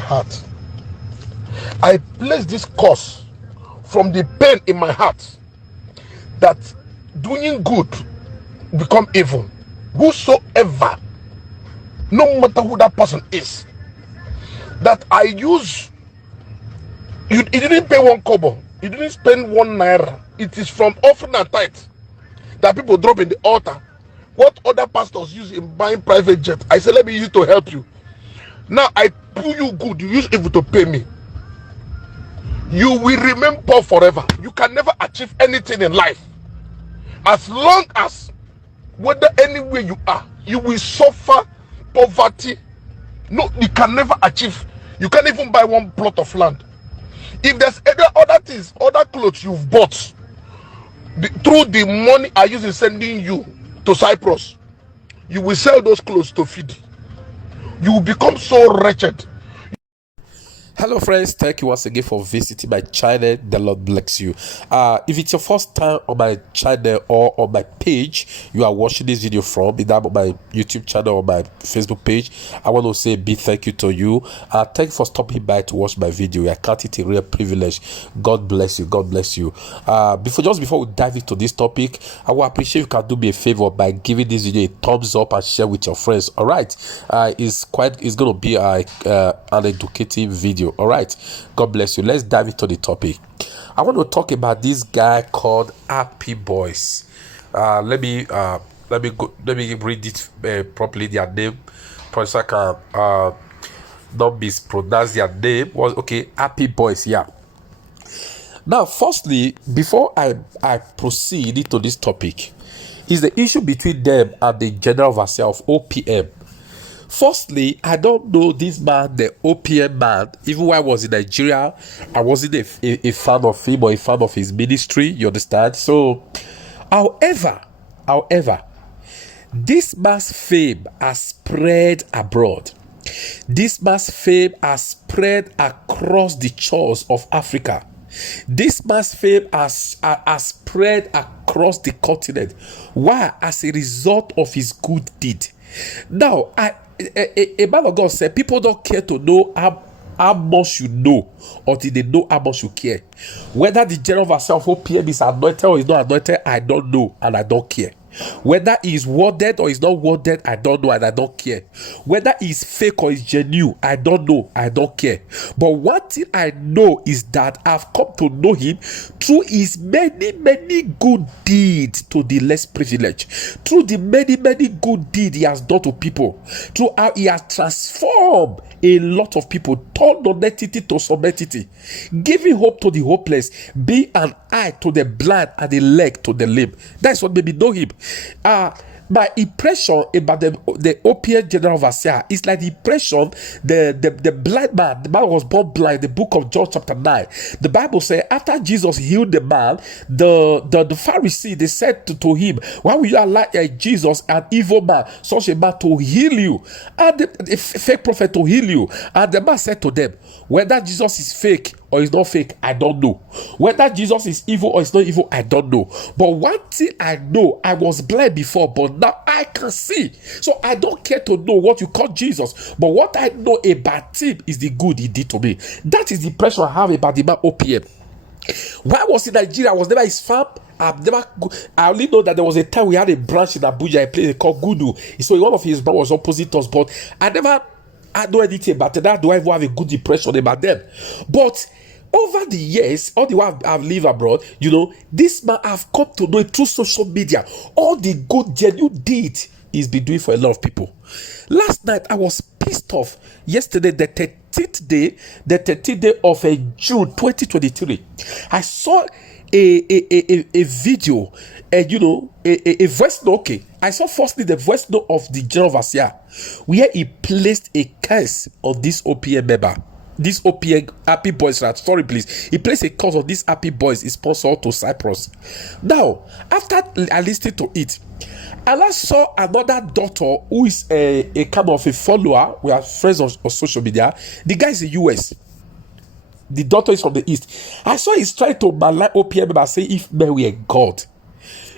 heart. I place this curse from the pain in my heart that doing good become evil. Whosoever, no matter who that person is, that I use, you didn't pay one kobo, you didn't spend 1 naira. It is from offering and tithe that people drop in the altar. What other pastors use in buying private jet, I say let me use it to help you. Now I pull you good, you use evil to pay me. You will remain poor forever. You can never achieve anything in life. As long as, whether anywhere you are, you will suffer poverty. No, you can never achieve. You can't even buy one plot of land. If there's other things, other clothes you've bought through the money I use in sending you to Cyprus, you will sell those clothes to feed. You will become so wretched. Hello friends, thank you once again for visiting my channel. The Lord bless you. If it's your first time on my channel or on my page you are watching this video from, either my YouTube channel or my Facebook page, I want to say a big thank you to you. Thank you for stopping by to watch my video. I count it a real privilege. God bless you. God bless you. Before we dive into this topic, I will appreciate if you can do me a favor by giving this video a thumbs up and share with your friends. All right, it's going to be an educative video. All right, God bless you. Let's dive into the topic. I want to talk about this guy called Happy Boys. Let me read it properly. Their name, so I can not mispronounce their name. Was okay. Happy Boys. Yeah. Now, firstly, before I proceed into this topic, is the issue between them and the General Overseer of OPM. Firstly, I don't know this man, the OPM man. Even when I was in Nigeria, I wasn't a fan of him or a fan of his ministry. You understand? So, however, this man's fame has spread abroad. This man's fame has spread across the shores of Africa. This man's fame has spread across the continent. Why? As a result of his good deed. Now, a man of God said, people don't care to know how much you know until they know how much you care. Whether the General Overseer of OPM is anointed or is not anointed, I don't know and I don't care. Whether he is worded or is not worded, I don't know and I don't care. Whether he is fake or is genuine, I don't know, I don't care. But one thing I know is that I've come to know him through his many good deeds to the less privileged, through the many good deeds he has done to people, through how he has transformed a lot of people, turned non-entity to some entity, giving hope to the hopeless, being an eye to the blind and a leg to the lame. That's what made me know him. My impression about the OPM General Overseer is like the impression the blind man. The man was born blind. The book of John chapter 9. The Bible says after Jesus healed the man, the Pharisee, they said to him, why will you allow Jesus, an evil man, such a man to heal you, and the fake prophet to heal you? And the man said to them, whether Jesus is fake or is not fake, I don't know. Whether Jesus is evil or is not evil, I don't know. But one thing I know, I was blind before, but now I can see. So I don't care to know what you call Jesus. But what I know about him is the good he did to me. That is the impression I have about the man OPM. When I was in Nigeria, I was never his fan. I only know that there was a time we had a branch in Abuja, a place called Gunu. So one of his branch was opposite us, but I know anything about it. That do I even have a good impression about them? But over the years, all the while I've lived abroad, this man I've come to know it through social media. All the good genuine deed he's been doing for a lot of people. Last night I was pissed off. Yesterday, the 13th day of June 2023, I saw a video, a voice note. Okay, I saw firstly the voice note of the General Overseer, where he placed a curse on this OPM member. This OPM Happy Boys, right? Sorry, please. He placed a curse on this Happy Boys, is sponsored to Cyprus. Now, after I listened to it, and I saw another daughter who is a kind of a follower. We are friends on social media. The guy is in the US. The daughter is from the East. I saw he's trying to malign OPM by saying, if men were God.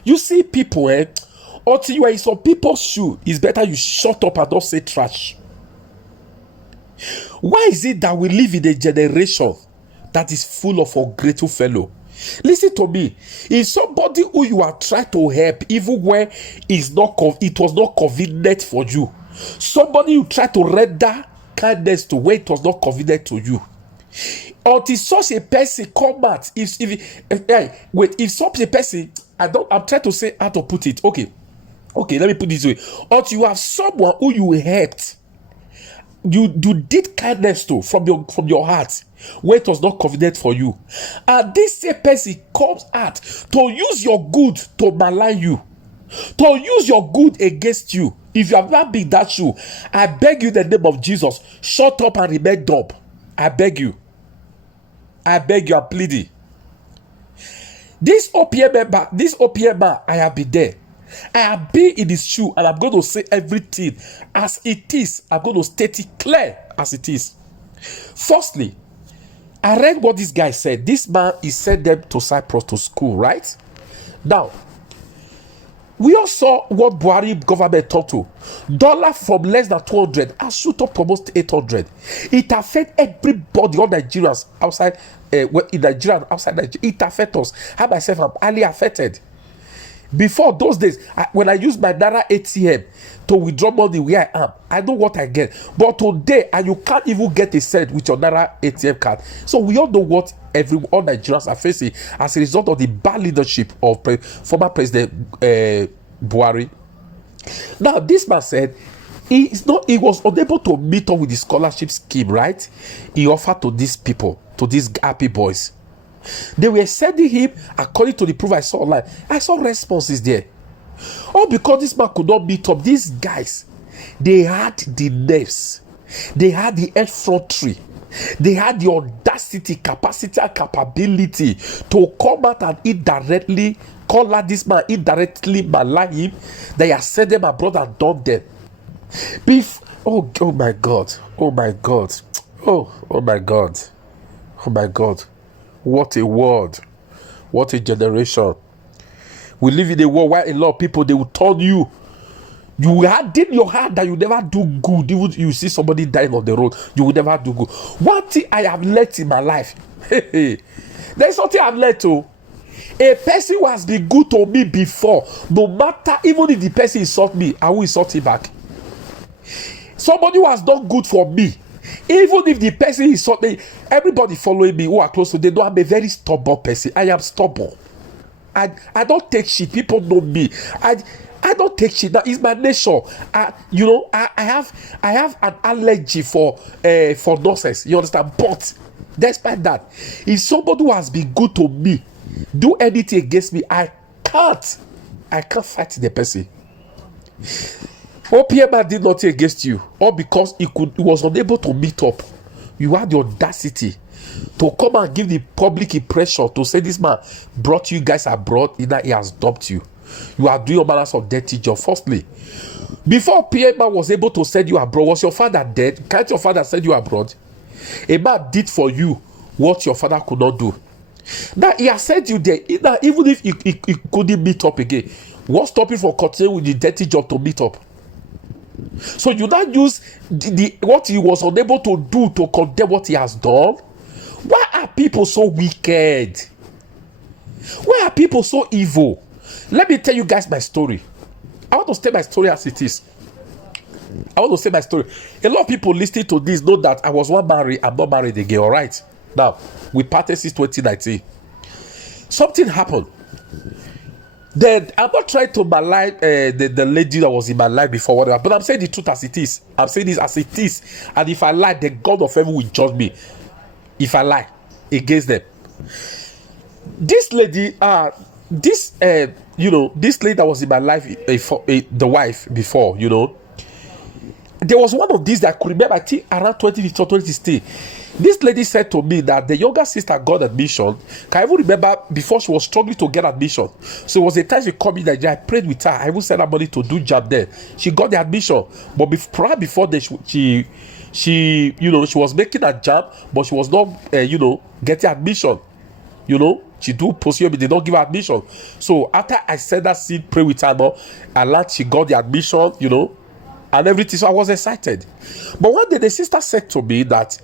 You see people, until you are in some people's shoe, it's better you shut up and don't say trash. Why is it that we live in a generation that is full of ungrateful fellow? Listen to me. If somebody who you are trying to help, even when it was not convenient for you, somebody you try to render kindness to when it was not convenient to you, until such a person come out, if such a person, I'm trying to say how to put it. Okay, let me put it this way. Until you have someone who you helped, you did kindness to from your heart when it was not convenient for you, and this same person comes out to use your good to malign you, to use your good against you. If you have not been that shoe, I beg you in the name of Jesus, shut up and remain dumb. I beg you, I'm pleading. This OPM member, I have been there. I have been in his shoe, and I'm going to say everything as it is. I'm going to state it clear as it is. Firstly, I read what this guy said. This man, he sent them to Cyprus to school, right? Now, we all saw what Buhari government talked to. Dollar from less than 200 has shoot up almost 800. It affects everybody, all Nigerians outside, in Nigeria and outside Nigeria. It affects us. I myself am highly affected. Before those days, when I use my Naira ATM to withdraw money where I am, I know what I get. But today, and you can't even get a cent with your Naira ATM card. So we all know what all Nigerians are facing as a result of the bad leadership of former President Buhari. Now, this man said he was unable to meet up with the scholarship scheme, right? He offered to these people, to these happy boys. They were sending him, according to the proof I saw online. I saw responses there. All because this man could not meet up. These guys, they had the nerves, they had the effrontery, they had the audacity, capacity, and capability to come out and indirectly call out this man, indirectly malign him. They have sent them abroad and done them. Oh my God, oh my God, oh my God, oh my God. What a world. What a generation. We live in a world where a lot of people, they will tell you, you had in your heart that you never do good. Even you see somebody dying on the road, you will never do good. One thing I have learned in my life, there's something I've learned to. A person who has been good to me before, no matter, even if the person insult me, I will insult him back. Somebody who has done good for me, even if the person is something, everybody following me who are close to, they know I'm a very stubborn person. I am stubborn. I don't take shit. People know me. I don't take shit. That is my nature. I have an allergy for nonsense. You understand? But despite that, if somebody who has been good to me do anything against me, I can't fight the person. OPM did nothing against you, all because he was unable to meet up. You had the audacity to come and give the public impression to say this man brought you guys abroad, either he has dumped you. You are doing all manners of dirty job. Firstly, before PM was able to send you abroad, was your father dead? Can't your father send you abroad? A man did for you what your father could not do. Now he has sent you there, even if he couldn't meet up again. What's stopping for continuing with the dirty job to meet up? So you now use what he was unable to do to condemn what he has done. Why are people so wicked? Why are people so evil? Let me tell you guys my story. I want to say my story as it is. I want to say my story. A lot of people listening to this know that I was one married. I'm not married again. All right. Now we parted since 2019. Something happened. Then I'm not trying to malign the lady that was in my life before, whatever, but I'm saying the truth as it is. I'm saying this as it is. And if I lie, the God of heaven will judge me. If I lie against them. This lady, this lady that was in my life, the wife before, there was one of these that I could remember, I think around 2015 or 2016. This lady said to me that the younger sister got admission. Can I even remember before she was struggling to get admission? So it was a time she called me that I prayed with her. I even sent her money to do job there. She got the admission. But before that, she was making a job, but she was not, getting admission. She do pursue me, they don't give her admission. So after I said that seed, pray with her, I learned she got the admission, and everything. So I was excited. But one day the sister said to me that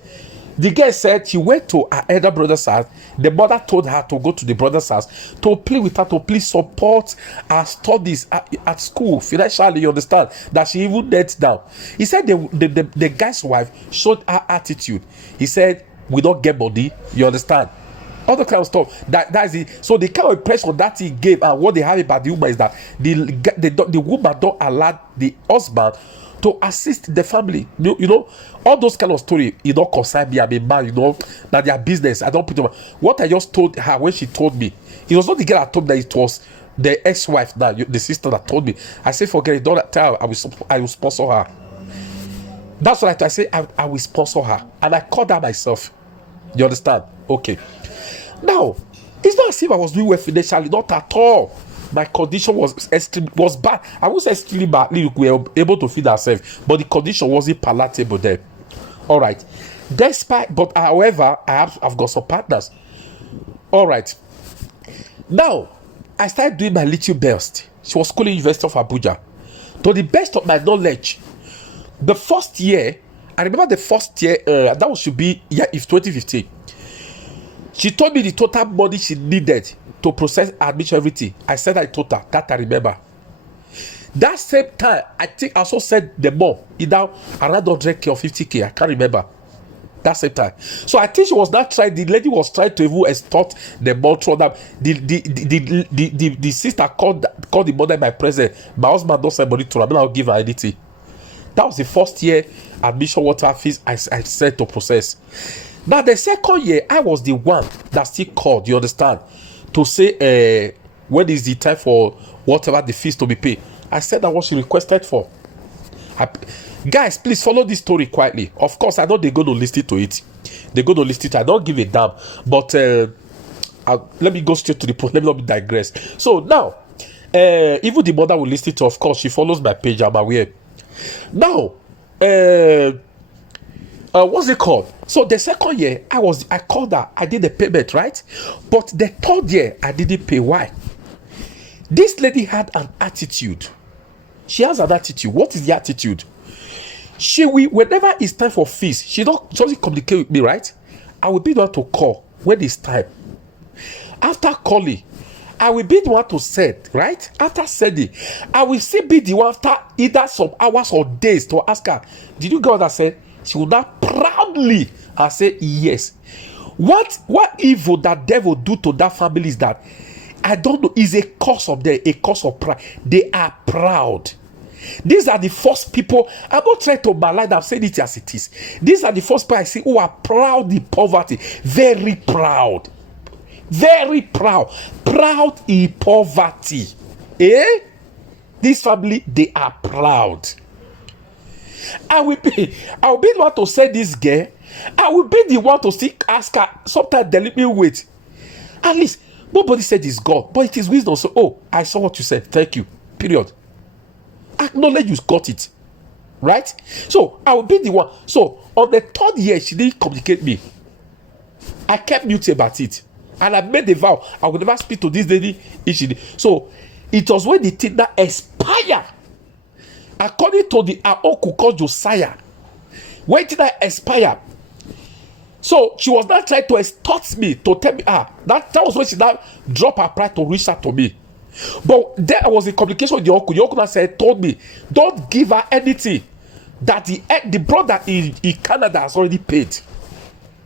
the girl said she went to her elder brother's house. The mother told her to go to the brother's house to play with her, to please support her studies at school financially. You understand? That she even knelt down. He said the guy's wife showed her attitude. He said, we don't get money. You understand? All the kind of stuff. That's it. So the kind of impression that he gave and what they have about the woman is that the woman don't allow the husband to assist the family. You know, all those kind of story, you don't concern me. I'm a man, you know, that their business. I don't put them. What I just told her when she told me, it was not the girl that told me that it was the ex-wife, that the sister that told me. I said, forget it, don't tell her, I will sponsor her. That's what I say. I will sponsor her. And I called her myself. You understand? Okay. Now, it's not as if I was doing well financially, not at all. My condition was bad. I won't say extremely bad. We were able to feed ourselves, but the condition wasn't palatable then. All right. But however, I've got some partners. All right. Now, I started doing my little best. She was schooling University of Abuja. To the best of my knowledge, the first year, I remember the first year, that should be, if 2015. She told me the total money she needed to process admission, everything. I said I told her. That I remember. That same time, I think I also said the more, either around 100k or 50k. I can't remember. That same time. So I think she was not trying. The lady was trying to even extort the mom from them. The sister called the mother in my presence. My husband don't send money to her. I'm not give her anything. That was the first year admission water fees I said to process. Now the second year, I was the one that still called, you understand, to say when is the time for whatever the fees to be paid. I said that what she requested for. Guys, please follow this story quietly. Of course, I know they're going to listen to it. They're going to listen to it. I don't give a damn. But let me go straight to the point. Let me not digress. So now, even the mother will listen to, of course, she follows my page. I'm aware. Now, what's it called? So the second year, I called her, I did the payment, right? But the third year, I didn't pay. Why? This lady had an attitude. She has an attitude. What is the attitude? Whenever it's time for fees, she doesn't communicate with me, right? I will be the one to call when it's time. After calling, I will be the one to send, right? After sending, I will still be the one after either some hours or days to ask her, did you get what I said? She will not proudly say yes. What evil that devil do to that family is that, I don't know, is a cause of pride. They are proud. These are the first people. I'm not trying to malign. I'm saying it as it is. These are the first people I see who are proud in poverty. Very proud. Very proud. Proud in poverty. This family, they are proud. I will be the one to say this girl. I will be the one to still ask her. Sometimes they let me wait. At least nobody said it's God, but it is wisdom. So, I saw what you said. Thank you. Period. Acknowledge you got it. Right? So I will be the one. So on the third year, she didn't communicate me. I kept mute about it. And I made a vow. I would never speak to this lady if she did. So it was when the thing that expired. According to the uncle called Josiah, when did I expire? So she was not trying to extort me to tell me, that was when she now dropped her pride to reach out to me. But there was a communication with the uncle. The uncle told me, don't give her anything that the brother in Canada has already paid.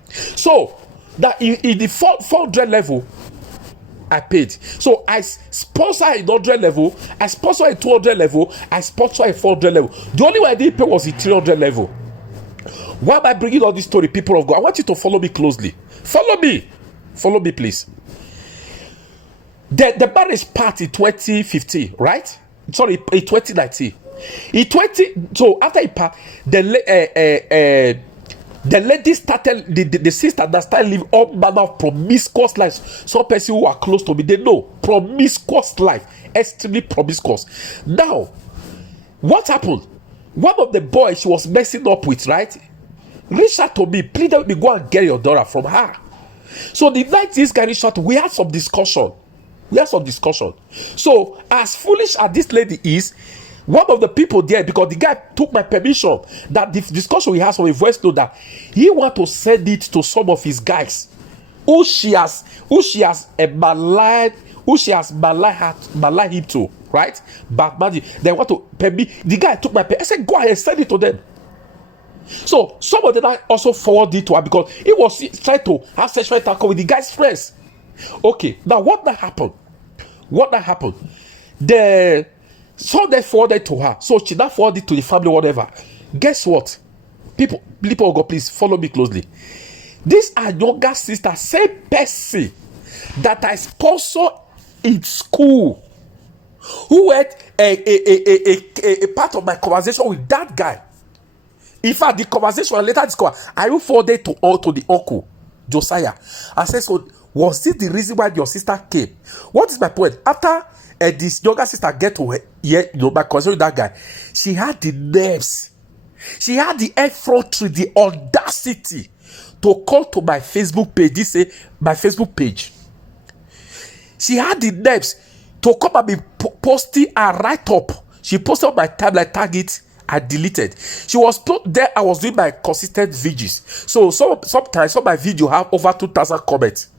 So that in the 400 level, I paid. So I sponsor a 100 level, I sponsor a 200 level, I sponsor a 400 level. The only way I didn't pay was the 300 level. Why am I bringing all this story, people of God? I want you to follow me closely. Follow me, please. The marriage part in 2015, right? Sorry, in 2019. So after it part, the lady started, the sister that started living all manner of promiscuous life. Some people who are close to me, they know promiscuous life, extremely promiscuous. Now, what happened? One of the boys she was messing up with, right, reached out to me, pleaded with me, go and get your daughter from her. So the night this guy reached out, we had some discussion. So as foolish as this lady is, One of the people there, because the guy took my permission, that the discussion we had on a voice note, that he want to send it to some of his guys who she has maligned, who she has maligned him to, right? But they want to permit. The guy took my permission. I said, go ahead, send it to them. So some of them also forwarded it to her because he was trying to have sexual intercourse with the guy's friends. Okay, now what that happened? So they forwarded to her. So she now forwarded to the family, whatever. Guess what? People of God, please follow me closely. This are younger sister, same person that I sponsor in school, who had a part of my conversation with that guy. In fact, the conversation later discovered, I will forward it to the uncle, Josiah. I said, so was this the reason why your sister came? What is my point? After this younger sister get to hear my conversation with that guy, she had the nerves, she had the effrontery, the audacity to come to my Facebook page. This is my Facebook page. She had the nerves to come and be posting a write-up. She posted on my timeline, tag it. I deleted. She was there. I was doing my consistent videos. So sometimes some of my video have over 2,000 comments.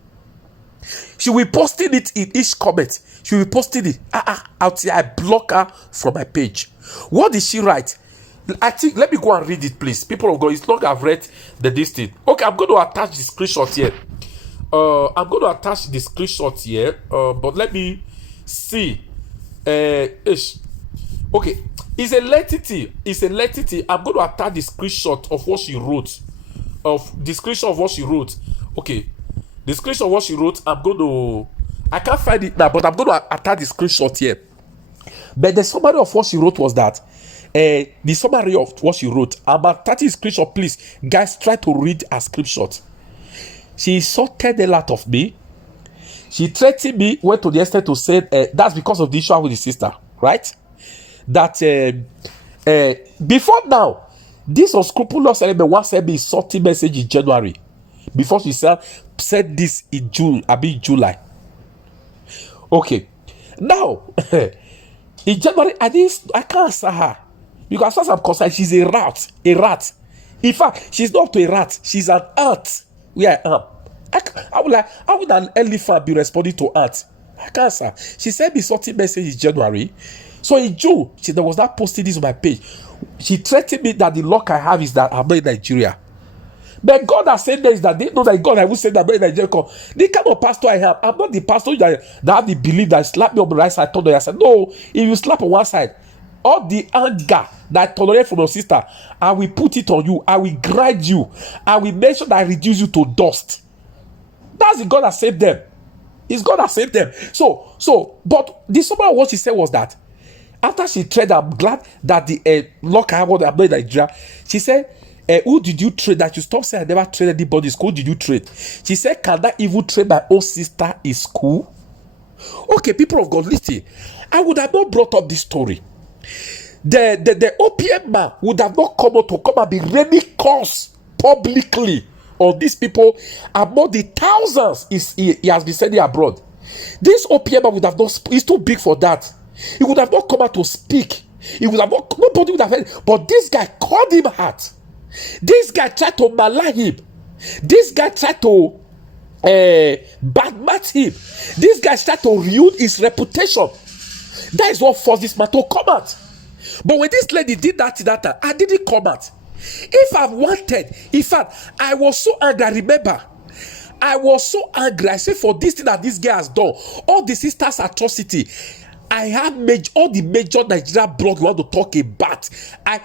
She will posting it in each comment. She will posting it. Out here, I block her from my page. What did she write? I think, let me go and read it, please. People of God, it's long I've read this thing. Okay, I'm going to attach the screenshot here. But let me see. Okay. It's a lengthy. I'm going to attach the screenshot of what she wrote. Okay. The screenshot of what she wrote, I can't find it now, but I'm going to attach the screenshot here. But the summary of what she wrote was that, the summary of what she wrote, I'm attaching the screenshot, please. Guys, try to read a screenshot. She insulted a lot of me. She threatened me, went to the extent to say, that's because of the issue with the sister, right? That before now, this unscrupulous element once sent me a salty message in January before she said this in July. Okay, now in January I can't answer her because as far as I'm concerned, she's a rat. In fact, she's not to a rat, she's an ant. Where I am, how would an elephant be responding to ant? I can't answer. She sent me salty message in January. So in June, there was that posting this on my page. She threatened me that the luck I have is that I'm not in Nigeria. But God has said this, that they know that God, I will say that I'm not in Nigeria. The kind of pastor I have, I'm not the pastor that have the belief that slap me on the right side, turn on the other side. No, if you slap on one side, all the anger that I tolerate from your sister, I will put it on you. I will grind you. I will make sure that I reduce you to dust. That's the God that saved them. It's God that saved them. So, but the summary of what she said was that after she tried, I'm glad that the luck I have on the Nigeria. She said, who did you trade? That you stop saying I never traded anybody in school. Who did you trade? She said, can I even trade my own sister in school? Okay, people of God, listen. I would have not brought up this story. The OPM man would have not come out to come and be raining curse publicly on these people among the thousands he has been sending abroad. This OPM man would have not. It's too big for that. He would have not come out to speak. He would have not. Nobody would have heard. But this guy called him out. This guy tried to malign him. This guy tried to badmouth him. This guy tried to ruin his reputation. That is what forced this man to come out. But when this lady did that, I didn't come out. If I wanted, in fact, I was so angry. I remember, I was so angry. I said, for this thing that this guy has done, all the sisters' atrocity, I have all the major Nigeria blogs you want to talk about. I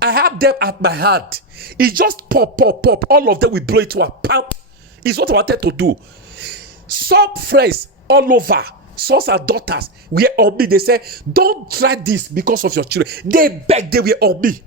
have them at my hand. It just pop. All of them will blow into a pump. It's what I wanted to do. Some friends all over, sons and daughters, were on me. They say, don't try this because of your children. They begged, they were on me.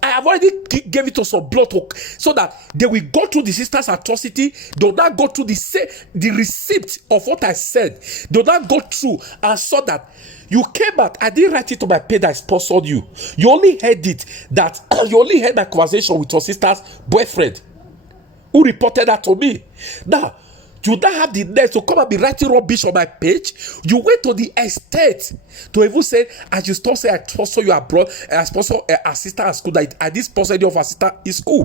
I have already gave it to some blood talk so that they will go through the sister's atrocity. They will not go through the receipt of what I said. They will not go through and saw that you came out. I didn't write it on my page that I sponsored you. You only heard it that you only heard my conversation with your sister's boyfriend who reported that to me. Now, You don't have the nerve to come and be writing rubbish on my page. You went to the extent to even say, as you start say, I sponsor you abroad, I sponsor assistant at school, that I did sponsor any of assistant in school.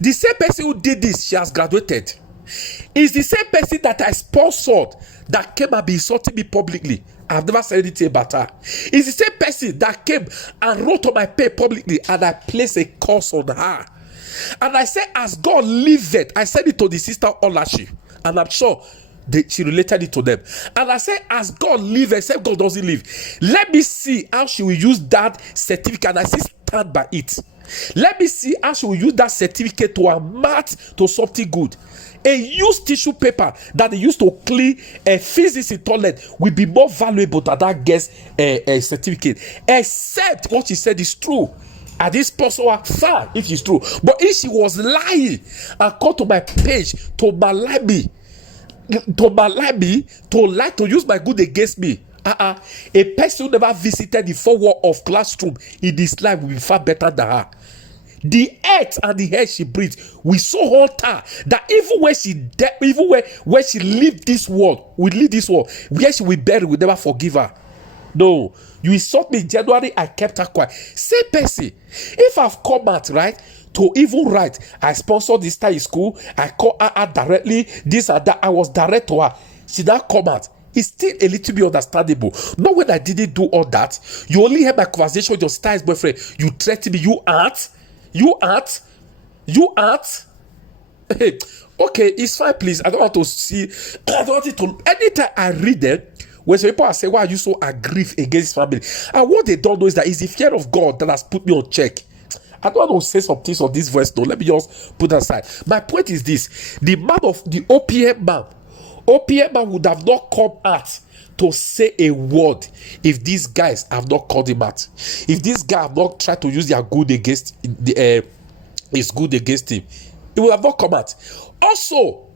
The same person who did this, she has graduated. It's the same person that I sponsored that came and be insulting me publicly. I've never said anything about her. It's the same person that came and wrote on my page publicly, and I placed a curse on her. And I said, as God liveth, I said it to the sister Olashi, and I'm sure she related it to them. And I said, as God liveth, except God doesn't live, let me see how she will use that certificate, and I still stand by it. Let me see how she will use that certificate to amount to something good. A used tissue paper that they used to clean a physics in toilet will be more valuable than that girl's certificate, except what she said is true. And this person was fine if it's true. But if she was lying and come to my page to malign me, to use my good against me, a person who never visited the four walls of classroom in this life will be far better than her. The earth and the air she breathes will so haunt her that even when she leave this world, where she will bury, will never forgive her. No, you insult me in January, I kept her quiet. Same person. If I've come out, right, to even write, I sponsored this time in school, I call her directly, this and that, I was direct to her. She now come out. It's still a little bit understandable. Not when I didn't do all that. You only had my conversation with your sister's boyfriend. You threatened me, you aren't. Hey, okay, it's fine, please. I don't want to see. I don't want it to. Anytime I read them, when some people are saying, why are you so aggrieved against family? And what they don't know is that it's the fear of God that has put me on check. I don't want to say some things on this voice, no. Let me just put that aside. My point is this: the man of the OPM man would have not come out to say a word if these guys have not called him out. If these guys have not tried to use their good against his good against him, it would have not come out. Also,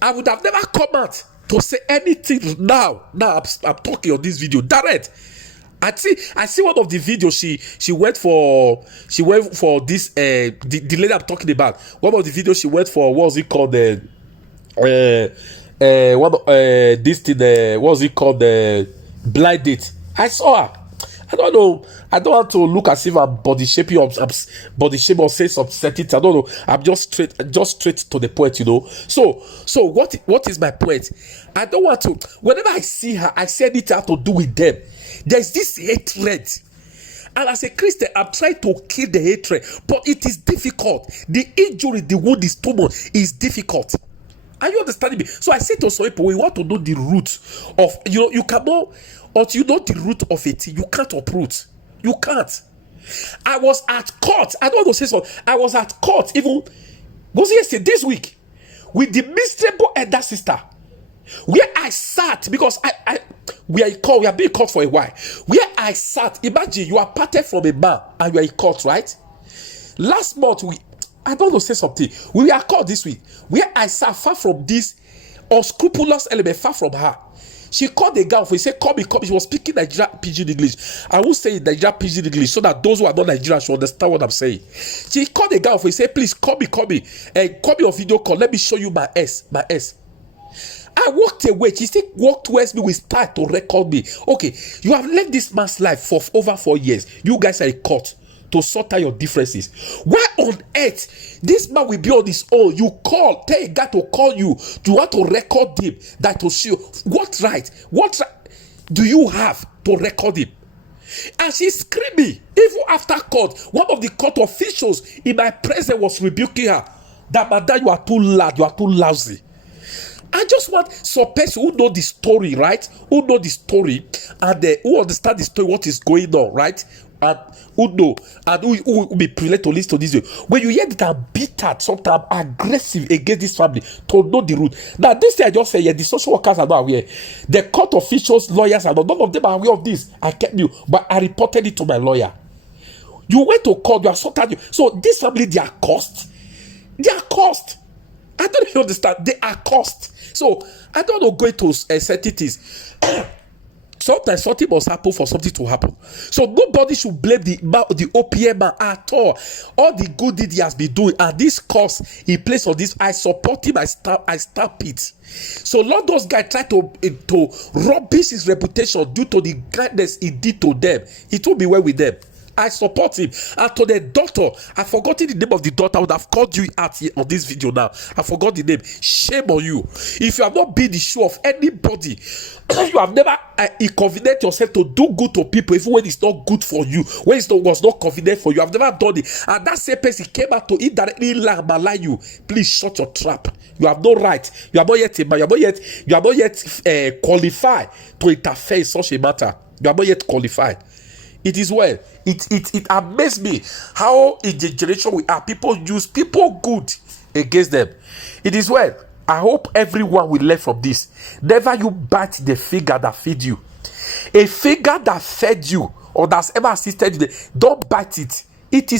I would have never come out to say anything now. I'm talking on this video direct. I see one of the videos she went for this the lady I'm talking about. One of the videos she went for, what was it called, this thing, what was it called, blind date. I saw her. I don't know. I don't want to look as if I'm body shaping or say some certain. I don't know. I'm just straight to the point, you know. So what is my point? I don't want to. Whenever I see her, I say anything to do with them. There's this hatred. And as a Christian, I'm trying to kill the hatred, but it is difficult. The injury, the wound is too much. It's difficult. Are you understanding me? So I say to some people, we want to know the root of, you cannot, until you know the root of a thing, you can't uproot. You can't. I was at court. I don't want to say so. I was at court even, was it yesterday, this week, with the miserable elder sister, where I sat, because we are being caught for a while. Where I sat, imagine you are parted from a man and you are in court, right? Last month, I don't know, say something. We were called this week, where I sat far from this unscrupulous element, far from her. She called the girl, she said, call me. She was speaking Nigerian Pidgin English. I will say Nigerian Pidgin English so that those who are not Nigerian should understand what I'm saying. She called the girl, she said, please call me, and call me on video call. Let me show you my S. I walked away. She still walked towards me with style to record me. Okay, you have left this man's life for over 4 years. You guys are in court to sort out your differences. Why on earth this man will be on his own? You tell a guy to call you. You want to record him, that to show what right do you have to record him? And she's screaming. Even after court, one of the court officials in my presence was rebuking her that, madam, you are too loud, you are too lousy. I just want some person who know the story, right? Who know the story and who understand the story, what is going on, right? And who know and who will be privileged to listen to this video. When you hear that I'm bitter, sometimes aggressive against this family, to know the root. Now, this thing I just said, the social workers are not aware. The court officials, lawyers are not. None of them are aware of this. I kept you, but I reported it to my lawyer. You went to court, you are sorted. So this family, they are cost. I don't even understand. They are cost. So I don't know, go to certain things. Sometimes something must happen for something to happen. So nobody should blame the OPM man at all. All the good deed he has been doing, and this course he placed on this, I support him. I stamp it. So Lord, those guys try to rubbish his reputation due to the kindness he did to them. He told me well with them. I support him. And to the daughter, I forgotten the name of the daughter. I would have called you out here on this video now. I forgot the name. Shame on you. If you have not been the shoe of anybody, you have never inconvenient yourself to do good to people, even when it's not good for you, when it was not convenient for you. I've never done it. And that same person came out to indirectly lie you. Please shut your trap. You have no right. You are not yet a man. You are not yet qualified to interfere in such a matter. You are not yet qualified. It is well. It amazes me how in the generation we are, people use people good against them. It is well. I hope everyone will learn from this. Never you bite the finger that feed you. A finger that fed you or that's ever assisted you, don't bite it. It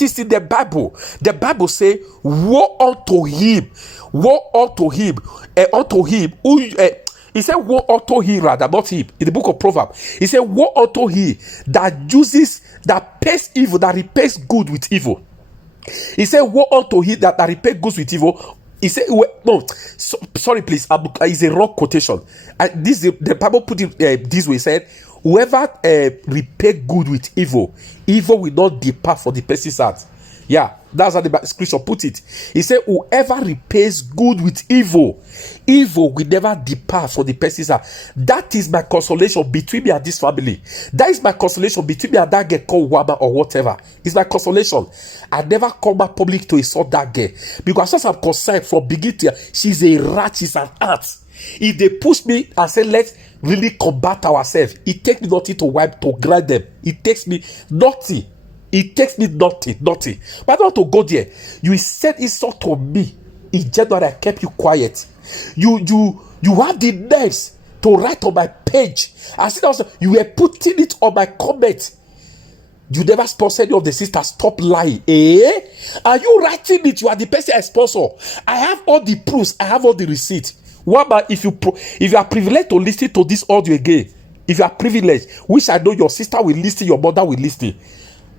is in the Bible. The Bible say, woe unto him who he said, woe unto he, rather, not him. In the book of Proverbs, he said, woe unto he that pays evil, that repays good with evil. He said, woe unto he that repays good with evil. He said, sorry, please, it's a wrong quotation. The Bible put it this way, said, whoever repay good with evil, evil will not depart from the person's heart. Yeah, that's how the scripture put it. He said, whoever repays good with evil, evil will never depart from the person's heart. That is my consolation between me and this family. That is my consolation between me and that girl called Wama or whatever. It's my consolation. I never come back public to insult that girl. Because as I'm concerned from beginning to end, she's a rat, she's an ant. If they push me and say, let's really combat ourselves, it takes me nothing to wipe, to grind them. It takes me nothing. It takes me nothing. But I don't want to go there. You said insult to me. In January, I kept you quiet. You have the nerves to write on my page. I said also, you were putting it on my comment. You never sponsored any of the sisters. Stop lying. Are you writing it? You are the person I sponsor. I have all the proofs. I have all the receipts. What about if you are privileged to listen to this audio again? If you are privileged, which I know your sister will listen, your mother will listen,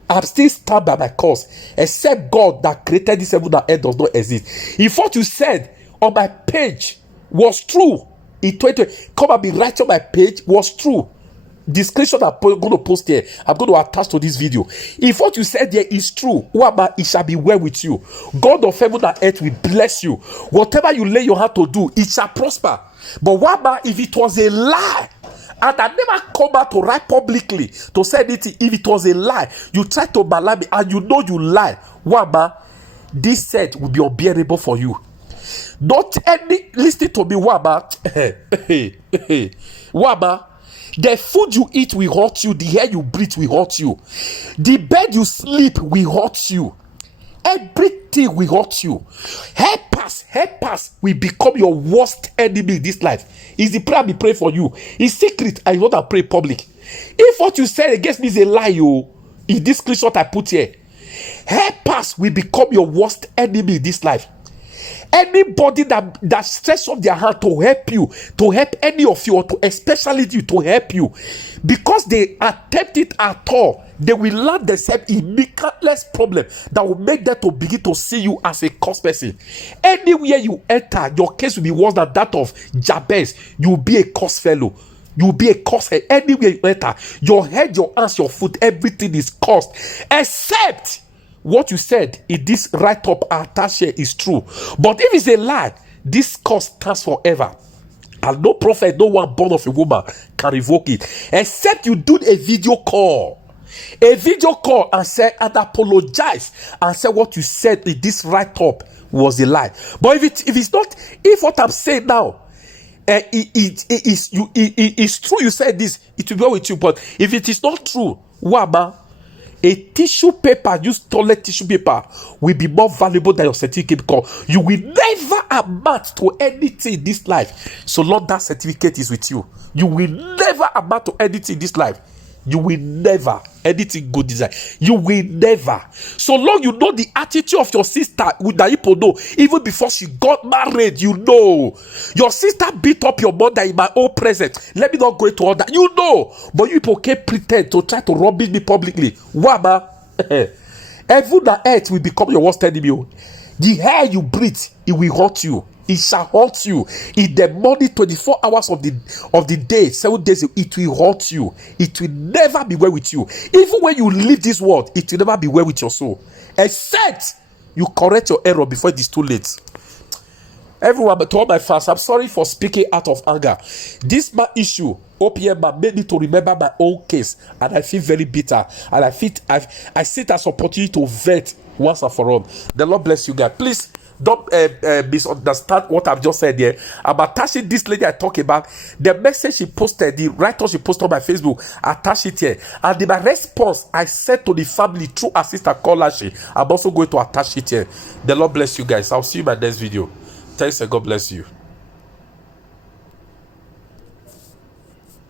I'm still stand by my cause, except God that created this heaven and earth does not exist. If what you said on my page was true in 2020, come and be right on my page was true. The screenshot I'm going to post here, I'm going to attach to this video. If what you said there is true, it shall be well with you. God of heaven and earth will bless you. Whatever you lay your hand to do, it shall prosper. But if it was a lie, and I never come out to write publicly to say anything, if it was a lie, you try to malign me and you know you lie, this set will be unbearable for you. Not any, listen to me, the food you eat will hurt you, the air you breathe will hurt you, the bed you sleep will hurt you, everything will hurt you. Helpers will become your worst enemy in this life. Is the prayer I be praying for you? It's secret, I want to pray public. If what you said against me is a lie, in this screenshot I put here, helpers will become your worst enemy in this life. Anybody that stretch up their hand to help you, to help any of you, or to especially you to help you, because they attempt it at all, they will land themselves in countless problem that will make them to begin to see you as a cursed person. Anywhere you enter, your case will be worse than that of Jabez. You will be a cursed fellow. You will be a cursed head. Anywhere you enter, your head, your hands, your foot, everything is cursed, except what you said in this write-up attached here is true. But if it's a lie, this curse stands forever. And no prophet, no one born of a woman can revoke it. Except you do a video call. And say and apologize and say what you said in this write-up was a lie. But if what I'm saying now it's true, you said this, it will go with you. But if it is not true, a tissue paper, used toilet tissue paper, will be more valuable than your certificate, because you will never amount to anything in this life. So Lord, that certificate is with you. You will never amount to anything in this life. You will never anything good desire. You will never. So long you know the attitude of your sister with the people know. Even before she got married, you know. Your sister beat up your mother in my own presence. Let me not go into all that. You know. But you people can pretend to try to rubbish me publicly. Wama. Heaven and earth will become your worst enemy. The air you breathe, it will hurt you. It shall hurt you. In the morning, 24 hours of the day, 7 days, it will hurt you. It will never be well with you. Even when you leave this world, it will never be well with your soul. Except you correct your error before it is too late. Everyone, to all my fans, I'm sorry for speaking out of anger. This my issue, OPM, made me to remember my own case, and I feel very bitter. And I see it as opportunity to vet once and for all. The Lord bless you guys. Please don't misunderstand what I've just said here. I'm attaching this lady I talk about. The message she posted, the write-up she posted on my Facebook, attach it here. And in my response, I said to the family through her sister Kolashi, I'm also going to attach it here. The Lord bless you guys. I'll see you in my next video. Thanks and God bless you.